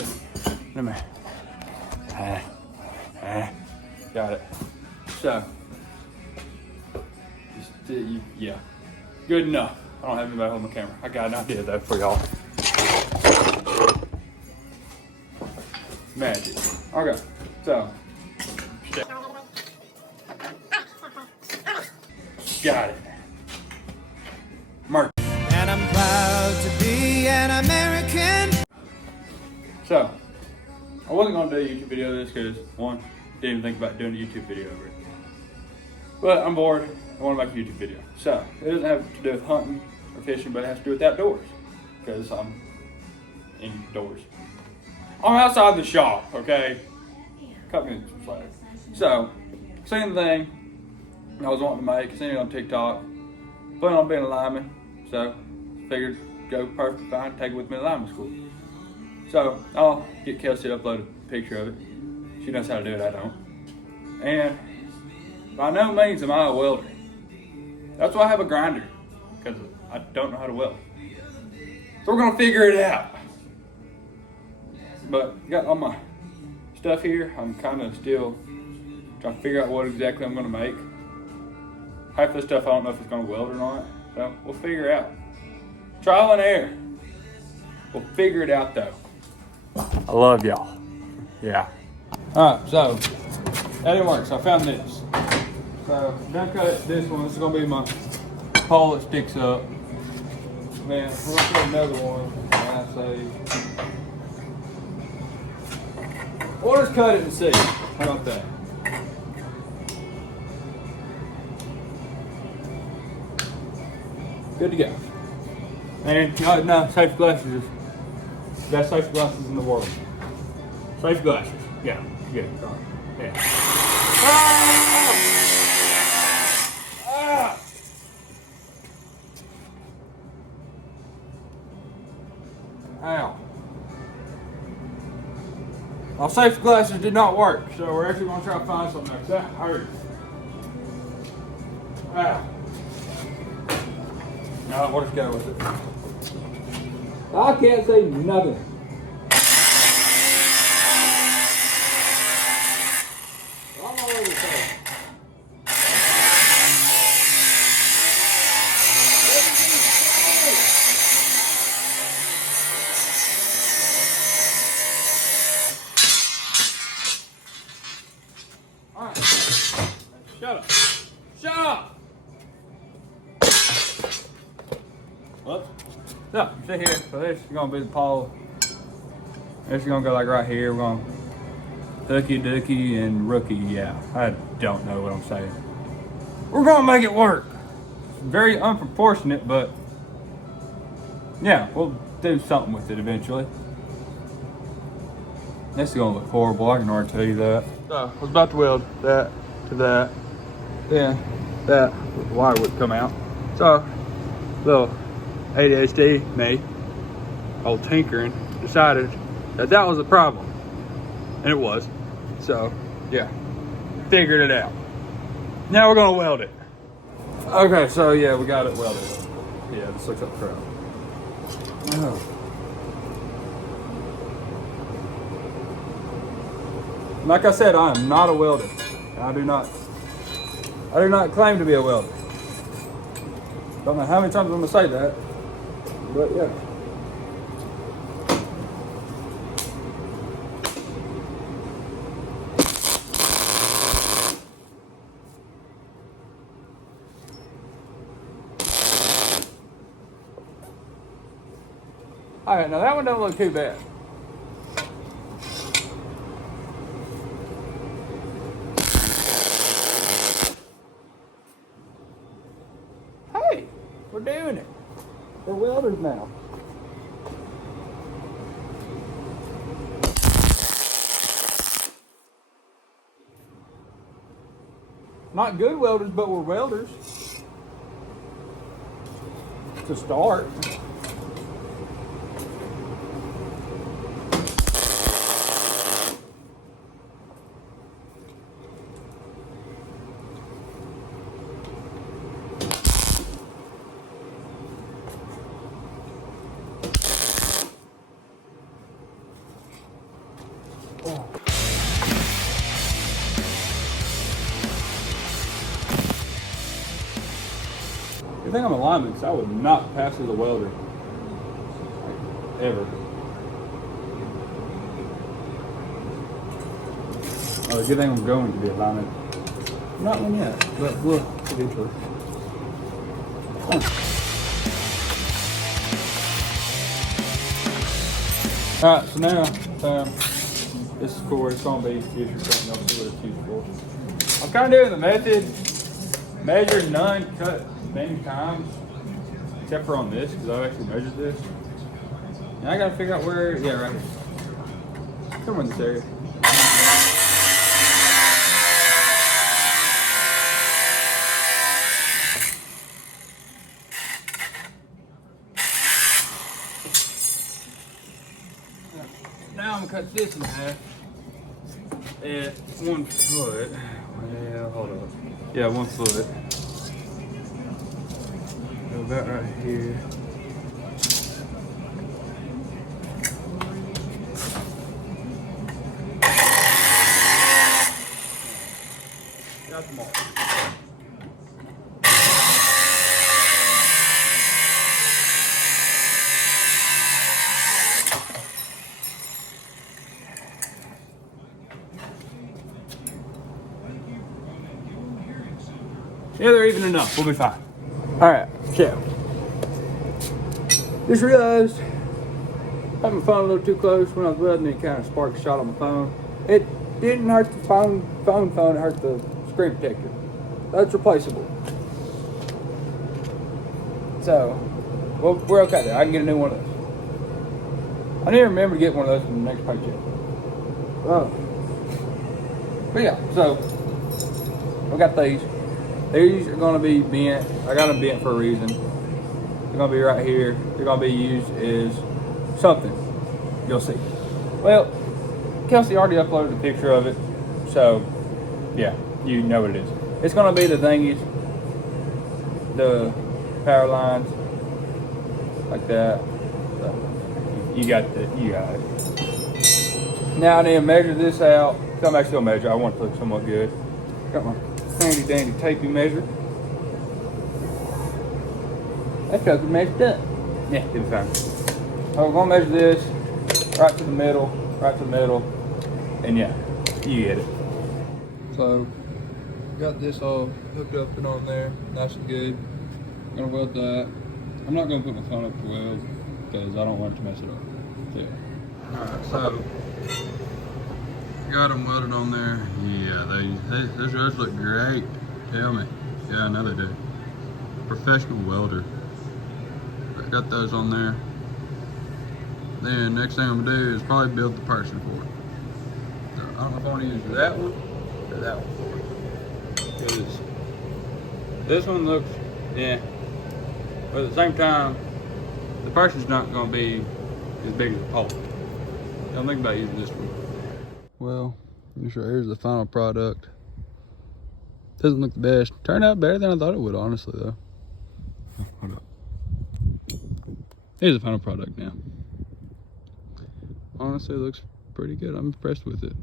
see. Let me. Got it. So, yeah, good enough. I don't have anybody holding the camera. I got an idea though for y'all. Magic. Okay, so. Got it. Mark. And I'm proud to be an American. So, I wasn't going to do a YouTube video of this because, one, didn't even think about doing a YouTube video over it. But I'm bored. I want to make a YouTube video. So, it doesn't have to do with hunting or fishing, but it has to do with outdoors. Because I'm indoors. I'm outside the shop, okay? Cut me some slack. So, same thing I was wanting to make. Seen it on TikTok. Planning on being a lineman. So, figured go perfect fine, take it with me to lineman school. So, I'll get Kelsey to upload a picture of it. She knows how to do it, I don't. And by no means am I a welder. That's why I have a grinder, because I don't know how to weld. So we're gonna figure it out. But got all my stuff here. I'm kind of still trying to figure out what exactly I'm gonna make. Half of the stuff I don't know if it's gonna weld or not. So we'll figure it out. Trial and error. We'll figure it out though. I love y'all. Yeah. Alright, so that didn't work. So I found this. So done cut this one. This is gonna be my pole that sticks up. Man, we're gonna put another one. And I say, we'll just cut it and see. How about that? Good to go. And y'all know safe glasses is best safe glasses in the world. Safe glasses. Yeah. Good. All right. Yeah. Ah! Ow. Our safe glasses did not work, so we're actually going to try to find something else. That hurt. Ow. No, we'll just go with it. I can't say nothing. I'm all over the place. All right. Shut up. Shut up. Whoops. So, sit here. So this is gonna be the pole. This is gonna go like right here. We're gonna ducky, ducky, and rookie. Yeah, I don't know what I'm saying. We're gonna make it work. Very unproportionate, but yeah, we'll do something with it eventually. This is gonna look horrible. I can already tell you that. So I was about to weld that to that. Then that wire would come out. So little ADHD, me, old tinkering, decided that that was a problem. And it was. So, yeah, figured it out. Now we're gonna weld it. Okay, so yeah, we got it welded. Yeah, this looks like crap. Oh. Like I said, I am not a welder. I do not claim to be a welder. Don't know how many times I'm gonna say that. But yeah. All right, now that one don't look too bad. Hey, we're doing it. We're welders now. Not good welders, but we're welders. To start. thing I'm a lineman, because I would not pass as a welder. Like, ever. Oh, the good thing I'm going to be a lineman. Not one yet, but we'll eventually. Alright, so now, this is cool. It's going to be used for something else. See what it's used for. I'm kind of doing the method, measure none, cut many times, except for on this, because I've actually measured this. And I got to figure out where, yeah, right here. Somewhere in this area. Now I'm gonna cut this in half at 1 foot. Well, hold up. Yeah, 1 foot. Go about right here. Got them all. Yeah, they're even enough. We'll be fine. All right, so just realized I had my phone a little too close when I was welding. It kind of sparked a shot on my phone. It didn't hurt the phone. It hurt the screen protector. That's replaceable. So, well, we're okay there. I can get a new one of those. I need to remember to get one of those in the next paycheck. Oh. But yeah, so we got these. These are going to be bent. I got them bent for a reason. They're going to be right here. They're going to be used as something. You'll see. Well, Kelsey already uploaded a picture of it. So, yeah, you know what it is. It's going to be the thingies. The power lines. Like that. So, you got it. Now I need to measure this out. I'm actually going to measure. I want it to look somewhat good. Got my handy dandy tapey measure. That sucker messed up. Yeah, it was fine. So we're gonna measure this right to the middle, and yeah, you get it. So got this all hooked up and on there, nice and good. I'm gonna weld that. I'm not gonna put my phone up to weld because I don't want it to mess it up. So yeah. Alright, so got them welded on there. Yeah, those look great. Tell me. Yeah, I know they do. Professional welder. Got those on there. Then next thing I'm gonna do is probably build the person for it. So, I don't know if I want to use that one or that one for it. Because this one looks, yeah. But at the same time, the person's not gonna be as big as the pole. I'm thinking about using this one. Well, here's the final product. Doesn't look the best. Turned out better than I thought it would, honestly, though. Oh, hold up. Here's the final product now. Honestly, it looks pretty good. I'm impressed with it.